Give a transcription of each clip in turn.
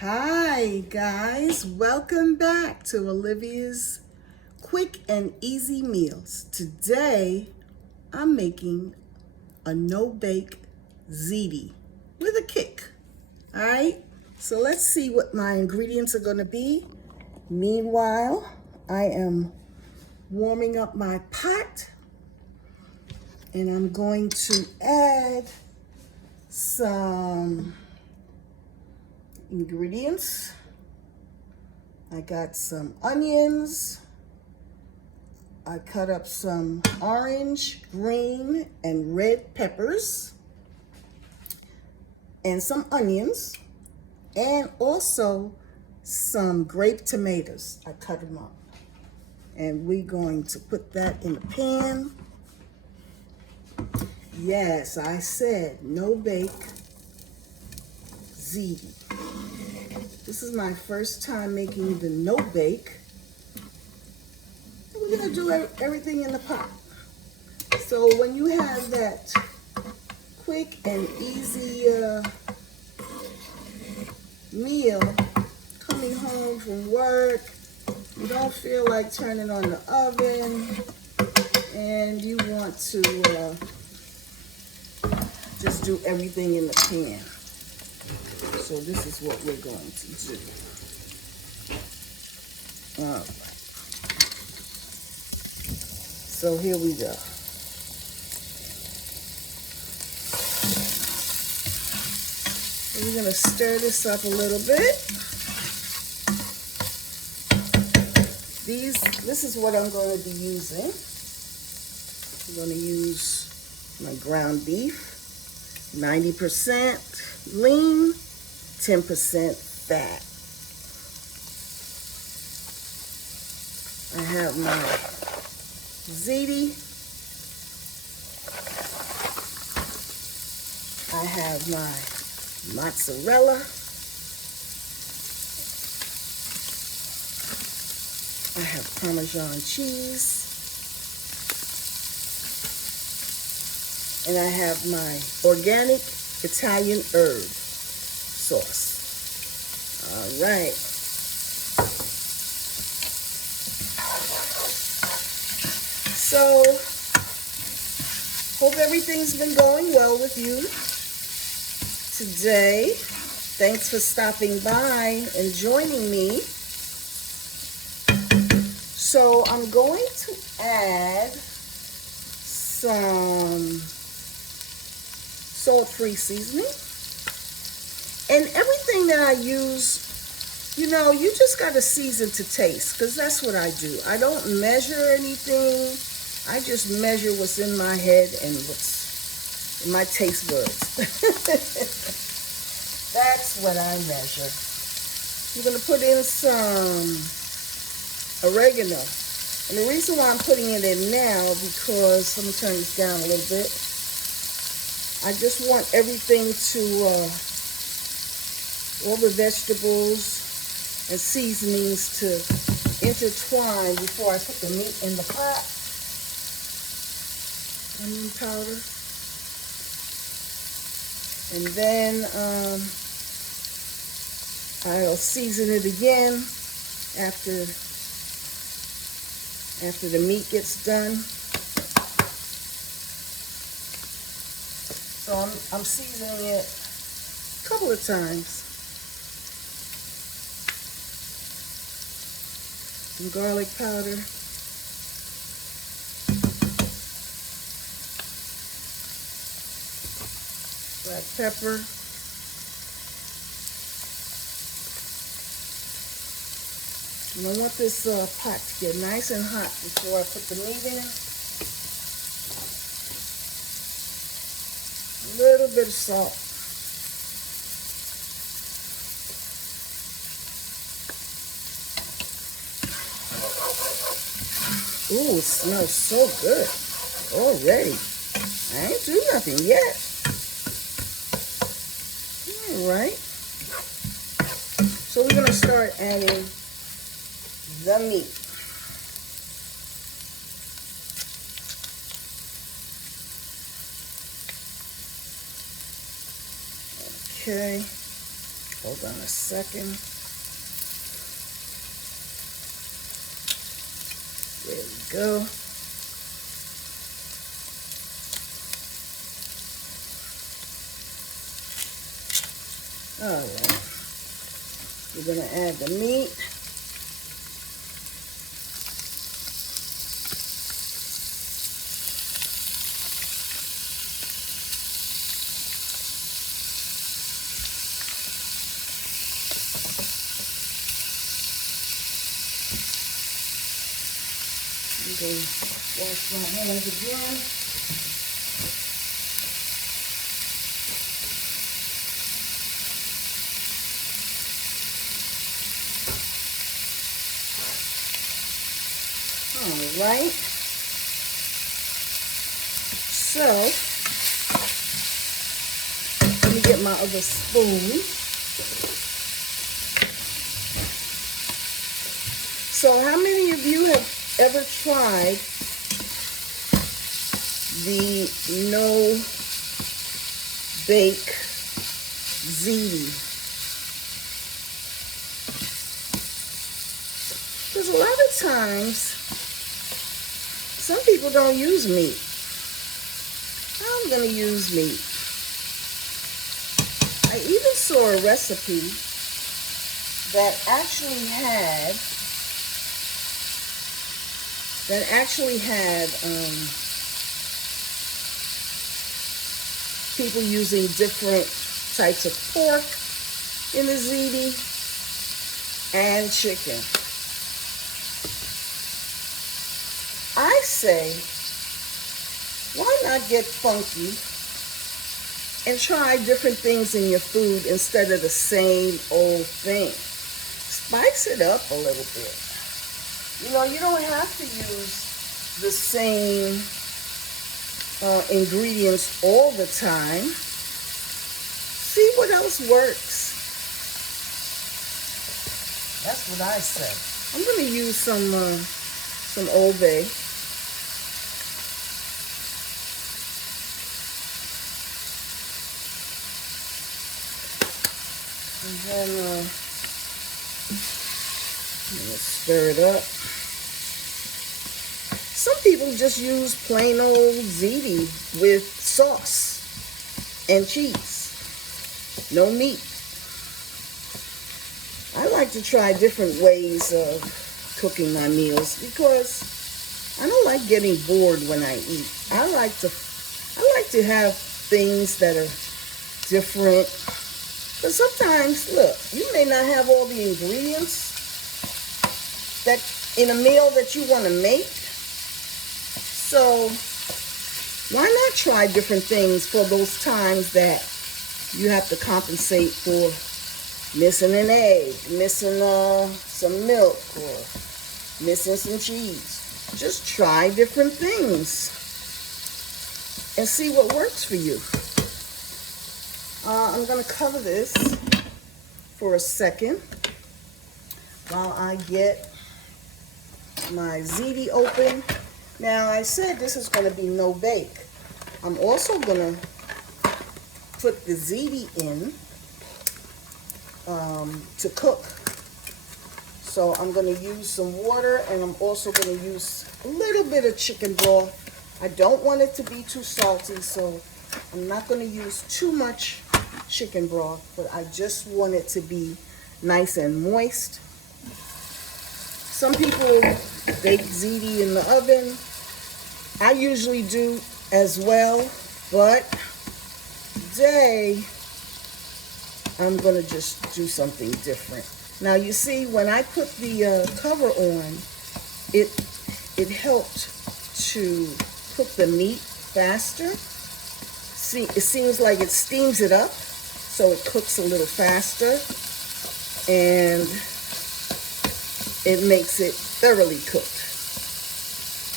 Hi guys, welcome back to Olivia's Quick and Easy Meals. Today I'm making a no-bake ziti with a kick. All right, so let's see what my ingredients are going to be. Meanwhile, I am warming up my pot and I'm going to add some ingredients. I got some onions. I cut up some orange, green, and red peppers, and some onions, and also some grape tomatoes. I cut them up. And we're going to put that in the pan. Yes, I said no bake ziti. This is my first time making the no bake. We're gonna do everything in the pot. So when you have that quick and easy meal, coming home from work, you don't feel like turning on the oven, and you want to just do everything in the pan. So this is what we're going to do. All right. So here we go. We're going to stir this up a little bit. This is what I'm going to be using. I'm going to use my ground beef, 90% lean, 10% fat. I have my ziti. I have my mozzarella. I have Parmesan cheese. And I have my organic Italian herb sauce. All right. So, hope everything's been going well with you today. Thanks for stopping by and joining me. So I'm going to add some salt-free seasoning. And everything that I use, you know, you just got to season to taste, because that's what I do. I don't measure anything. I just measure what's in my head and what's in my taste buds. That's what I measure. I'm going to put in some oregano. And the reason why I'm putting it in now, because, let me turn this down a little bit. I just want everything to, all the vegetables and seasonings to intertwine before I put the meat in the pot. Onion powder. And then I'll season it again after the meat gets done. So I'm seasoning it a couple of times. Some garlic powder. Black pepper. And I want this pot to get nice and hot before I put the meat in. A little bit of salt. Ooh, it smells so good already. I ain't do nothing yet. All right. So we're going to start adding the meat. Okay. Hold on a second. There we go. All right. We're going to add the meat. I'm going to wash my hands again. All right. So, let me get my other spoon. So, how many of you have ever tried the no-bake ziti? Because a lot of times, some people don't use meat. I'm going to use meat. I even saw a recipe that actually had people using different types of pork in the ziti and chicken. I say, why not get funky and try different things in your food instead of the same old thing? Spice it up a little bit. You know, you don't have to use the same ingredients all the time. See what else works. That's what I say. I'm going to use some Old Bay. And then stir it up. Some people just use plain old ziti with sauce and cheese. No meat. I like to try different ways of cooking my meals because I don't like getting bored when I eat. I like to have things that are different. But sometimes, look, you may not have all the ingredients that in a meal that you want to make. So why not try different things for those times that you have to compensate for missing an egg, missing some milk, or missing some cheese? Just try different things and see what works for you. I'm going to cover this for a second while I get my ziti open. Now, I said this is going to be no bake. I'm also going to put the ziti in to cook. So I'm going to use some water, and I'm also going to use a little bit of chicken broth. I don't want it to be too salty, so I'm not going to use too much chicken broth, but I just want it to be nice and moist. Some people bake ziti in the oven. I usually do as well, but today I'm going to just do something different. Now you see, when I put the cover on, it helped to cook the meat faster. See, it seems like it steams it up, so it cooks a little faster, and it makes it thoroughly cooked.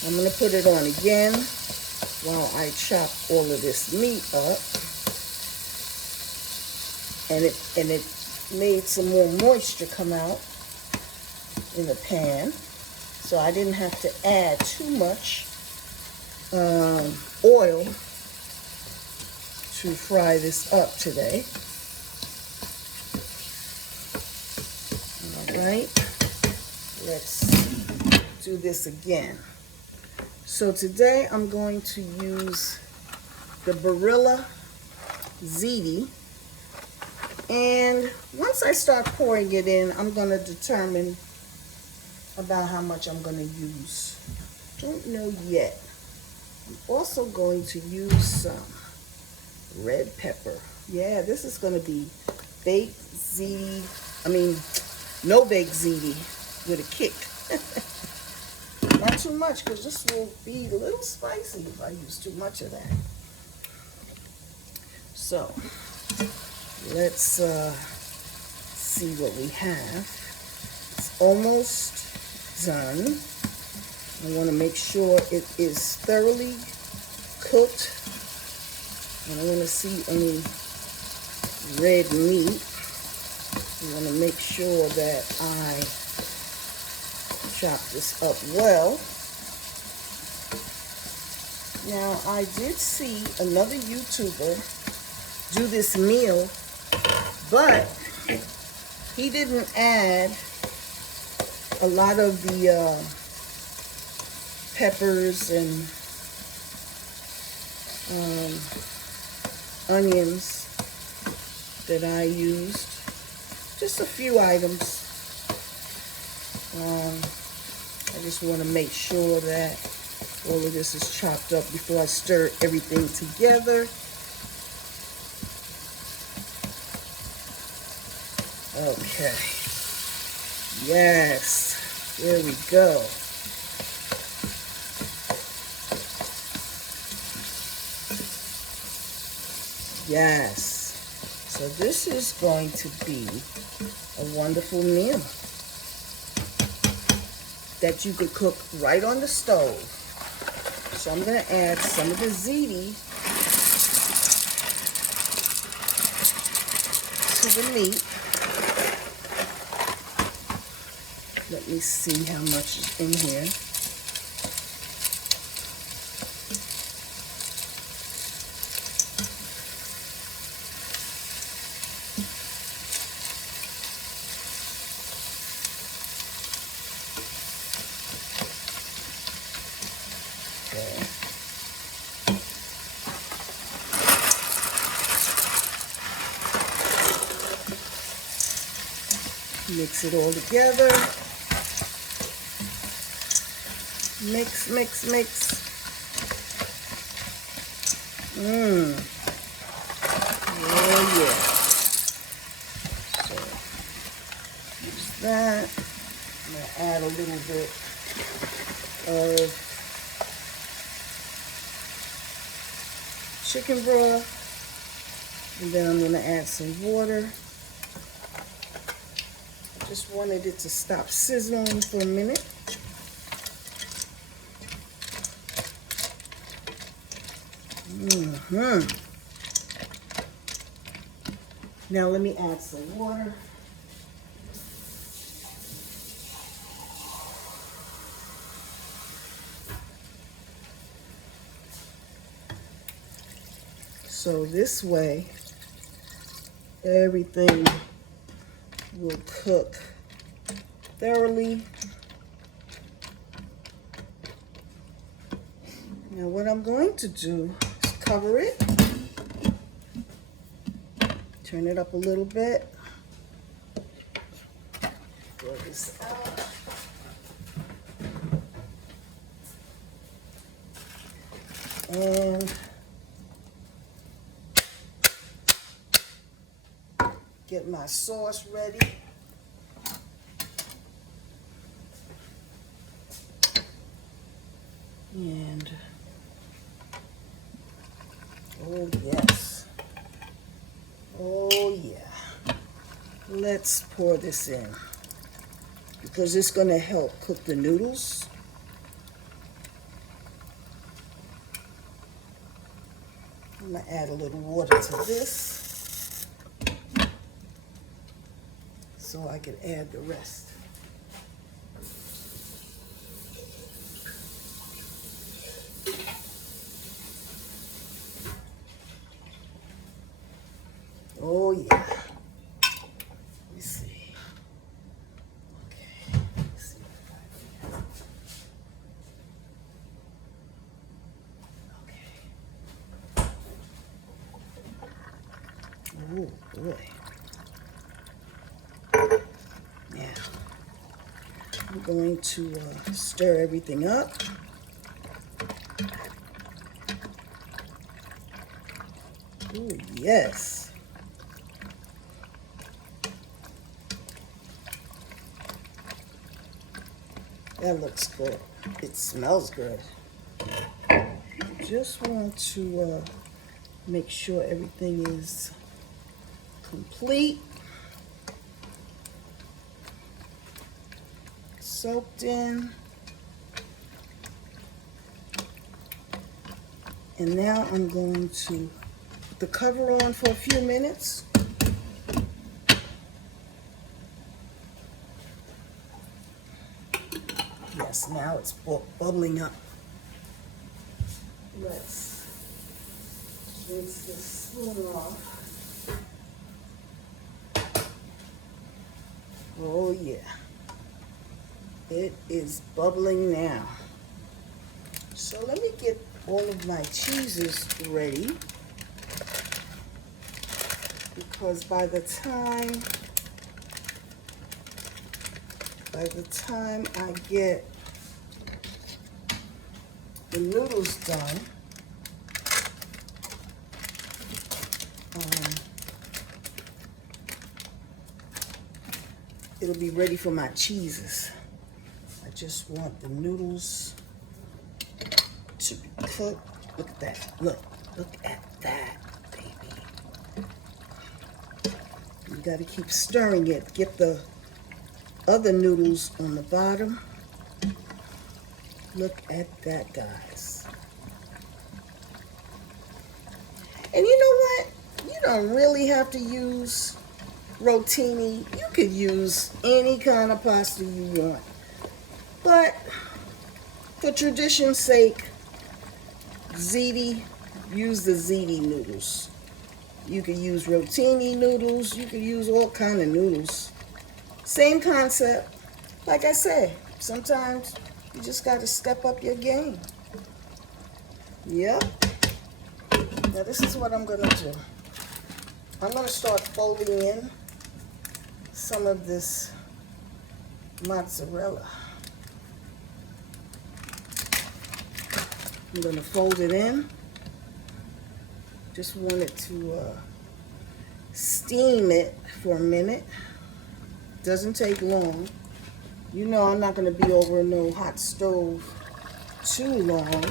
I'm going to put it on again while I chop all of this meat up. And it made some more moisture come out in the pan, so I didn't have to add too much oil to fry this up today. right? Let's do this again. So today I'm going to use the Barilla Ziti. And once I start pouring it in, I'm going to determine about how much I'm going to use. Don't know yet. I'm also going to use some red pepper. Yeah, this is going to be baked ziti. No bake ziti with a kick. Not too much, because this will be a little spicy if I use too much of that. So let's see what we have. It's almost done. I want to make sure it is thoroughly cooked. I don't want to see any red meat. I want to make sure that I chop this up well. Now, I did see another YouTuber do this meal, but he didn't add a lot of the peppers and onions that I used. Just a few items. I just want to make sure that all of this is chopped up before I stir everything together. Okay. Yes. There we go. Yes. So this is going to be a wonderful meal that you could cook right on the stove. So I'm going to add some of the ziti to the meat. Let me see how much is in here. Mix it all together. Mix, mix, mix. Oh yeah. So use that. I'm gonna add a little bit of chicken broth, and then I'm gonna add some water. Just wanted it to stop sizzling for a minute. Now let me add some water. So this way, everything will cook thoroughly. Now what I'm going to do is cover it, turn it up a little bit, throw this out. And get my sauce ready. And oh yes, oh yeah. Let's pour this in because it's going to help cook the noodles. I'm going to add a little water to this so I can add the rest. Oh yeah. Let me see. Oh boy. Now, I'm going to stir everything up. Oh yes. That looks good. It smells good. Just want to make sure everything is complete, soaked in. And now I'm going to put the cover on for a few minutes. Yes, now it's bubbling up. Let's rinse this spoon off. Oh yeah, it is bubbling now. So let me get all of my cheeses ready, because by the time I get the noodles done, it'll be ready for my cheeses. I just want the noodles to be cooked. Look at that. Look at that, baby. You gotta keep stirring it. Get the other noodles on the bottom. Look at that, guys. And you know what? You don't really have to use rotini. You could use any kind of pasta you want. But for tradition's sake, Ziti, use the Ziti noodles. You could use rotini noodles. You could use all kind of noodles. Same concept. Like I said, sometimes you just got to step up your game. Yep. Now this is what I'm going to do. I'm going to start folding in some of this mozzarella. I'm going to fold it in. Just want it to steam it for a minute. Doesn't take long. You know I'm not going to be over no hot stove too long.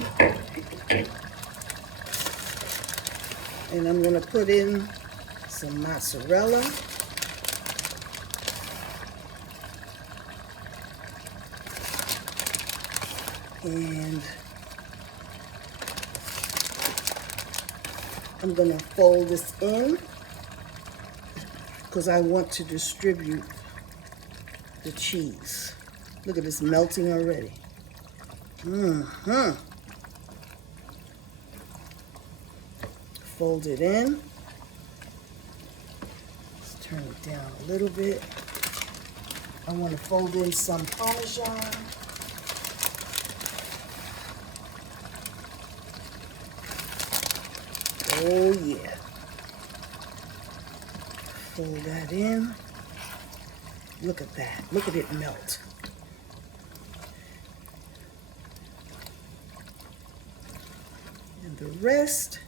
And I'm going to put in some mozzarella. And I'm going to fold this in because I want to distribute the cheese. Look at this melting already. Fold it in. Let's turn it down a little bit. I want to fold in some Parmesan. Oh yeah. Fold that in. Look at that. Look at it melt. And the rest,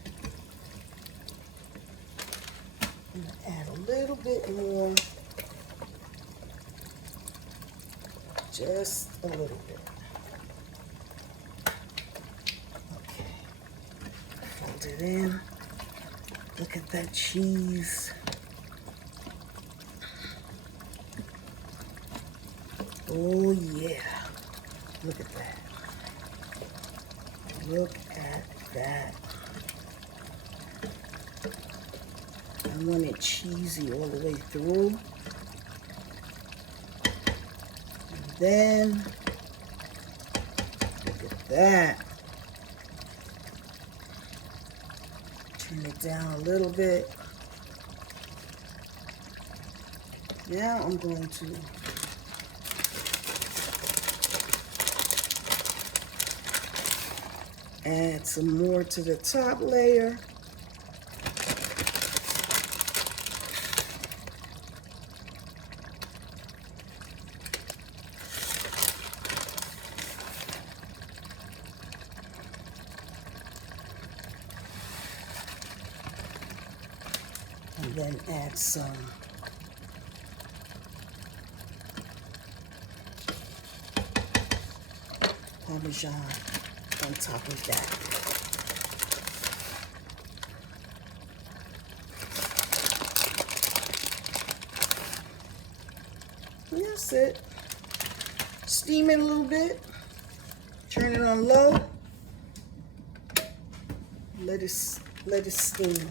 I'm going to add a little bit more. Just a little bit. Okay. Fold it in. Look at that cheese. Oh yeah, look at that. Look at that. I want it cheesy all the way through. And then, look at that. Turn it down a little bit. Now I'm going to add some more to the top layer. then add some Parmesan on top of that. And that's it. Steam it a little bit. Turn it on low. Let it steam.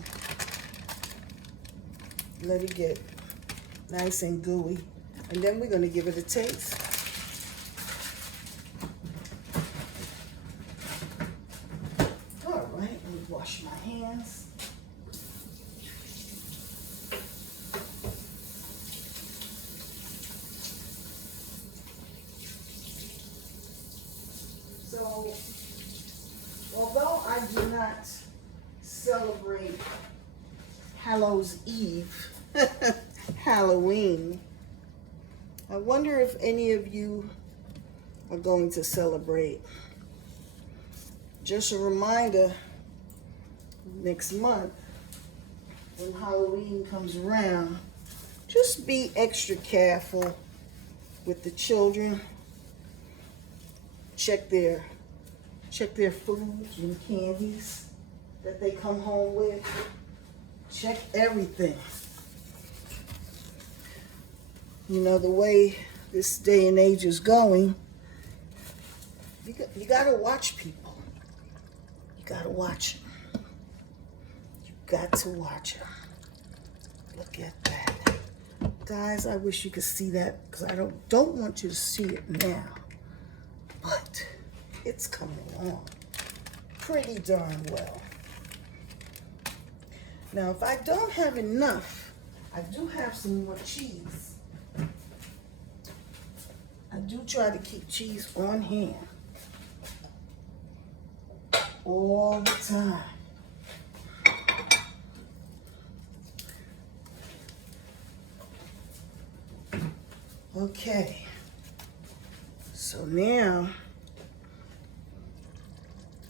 Let it get nice and gooey. And then we're going to give it a taste. All right, let me wash my hands. So, although I do not celebrate Hallows Eve, Halloween, I wonder if any of you are going to celebrate. Just a reminder, next month, when Halloween comes around, just be extra careful with the children. Check their foods and candies that they come home with. Check everything. You know, the way this day and age is going, you got to watch people. You got to watch them. You got to watch them. Look at that. Guys, I wish you could see that because I don't want you to see it now. But it's coming along pretty darn well. Now, if I don't have enough, I do have some more cheese. I do try to keep cheese on hand all the time. Okay. So now,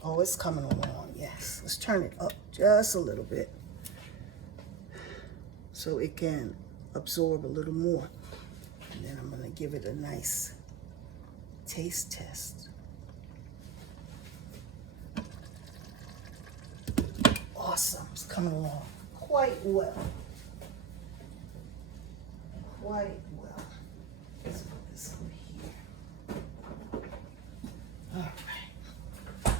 oh, it's coming along, yes. Let's turn it up just a little bit so it can absorb a little more. And then I'm gonna give it a nice taste test. Awesome, it's coming along quite well. Quite well. Let's put this over here. All right.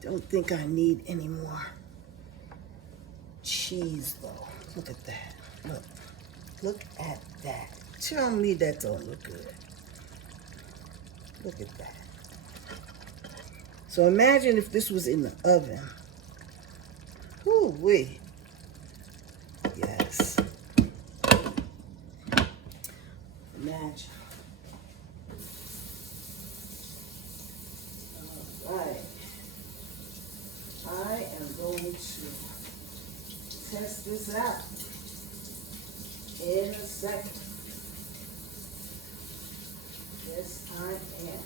Don't think I need any more cheese though. Look at that. Look at that. Tell me that don't look good. Look at that. So imagine if this was in the oven. Ooh-wee. Yes. Imagine. All right. I am going to test this out in a second. Yes, I am.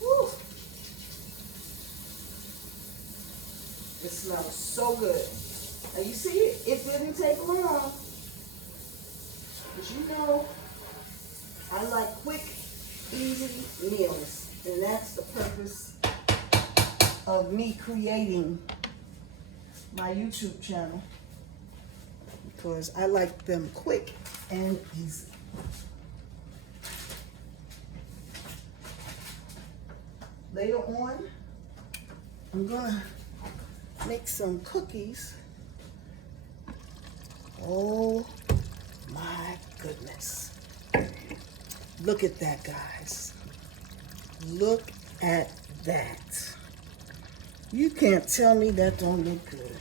Woo. It smells so good. Now you see it didn't take long. Because you know, I like quick, easy meals. And that's the purpose of me creating my YouTube channel. Because I like them quick and easy. Later on, I'm gonna make some cookies. Oh my goodness. Look at that, guys. Look at that. You can't tell me that don't look good.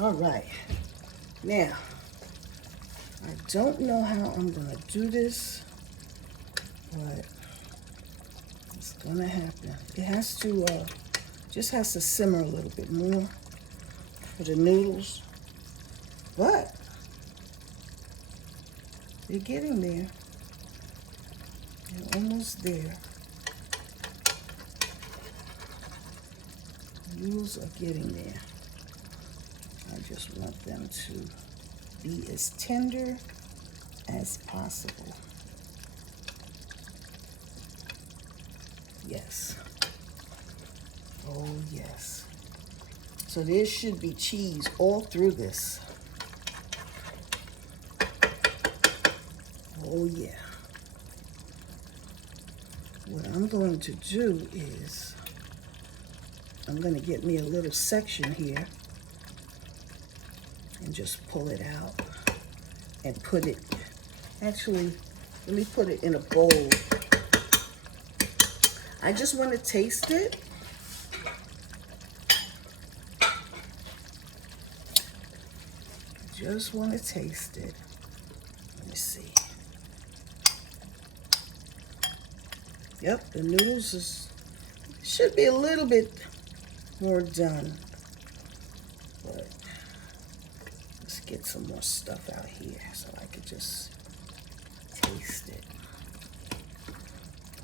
All right. Now, I don't know how I'm gonna do this, but it's gonna happen. It has to, just has to simmer a little bit more for the noodles, but they're getting there. They're almost there. Noodles are getting there. I just want them to be as tender as possible. Yes. Oh, yes. So there should be cheese all through this. Oh, yeah. What I'm going to do is I'm going to get me a little section here and just pull it out and put it, actually, let me put it in a bowl. I just want to taste it. Just want to taste it. Let me see. Yep, the noodles should be a little bit more done. But let's get some more stuff out here so I could just taste it.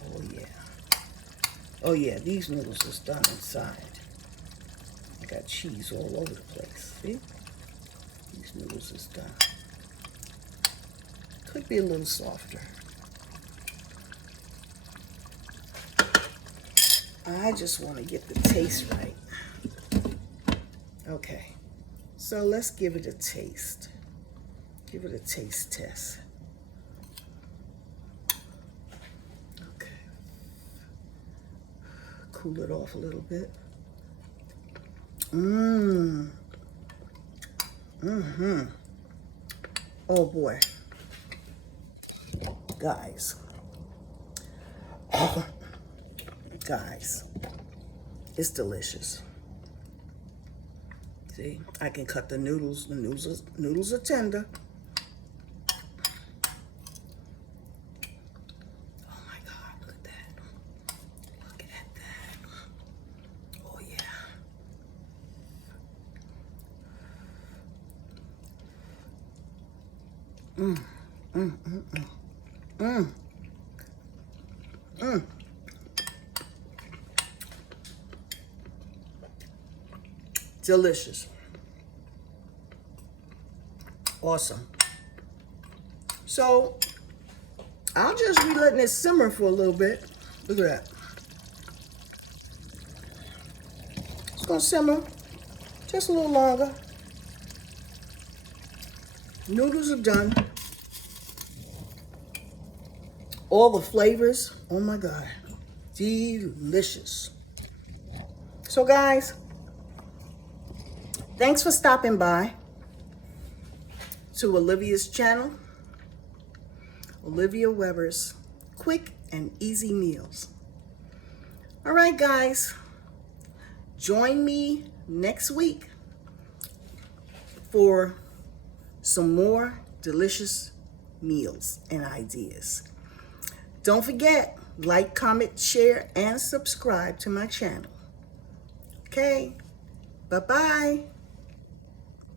Oh yeah. Oh yeah, these noodles is done inside. I got cheese all over the place. See? These noodles is done. Could be a little softer. I just want to get the taste right. Okay, so let's give it a taste. Give it a taste test. Okay. Cool it off a little bit. Oh boy. Guys. Guys, it's delicious. See, I can cut the noodles. The noodles are tender. Oh my God, look at that. Look at that. Oh yeah. Delicious. Awesome. So I'll just be letting it simmer for a little bit. Look at that. It's gonna simmer just a little longer. Noodles are done. All the flavors, oh my God, delicious. So guys, thanks for stopping by to Olivia's channel, Olivia Weber's Quick and Easy Meals. All right, guys, join me next week for some more delicious meals and ideas. Don't forget, like, comment, share, and subscribe to my channel. Okay, bye-bye.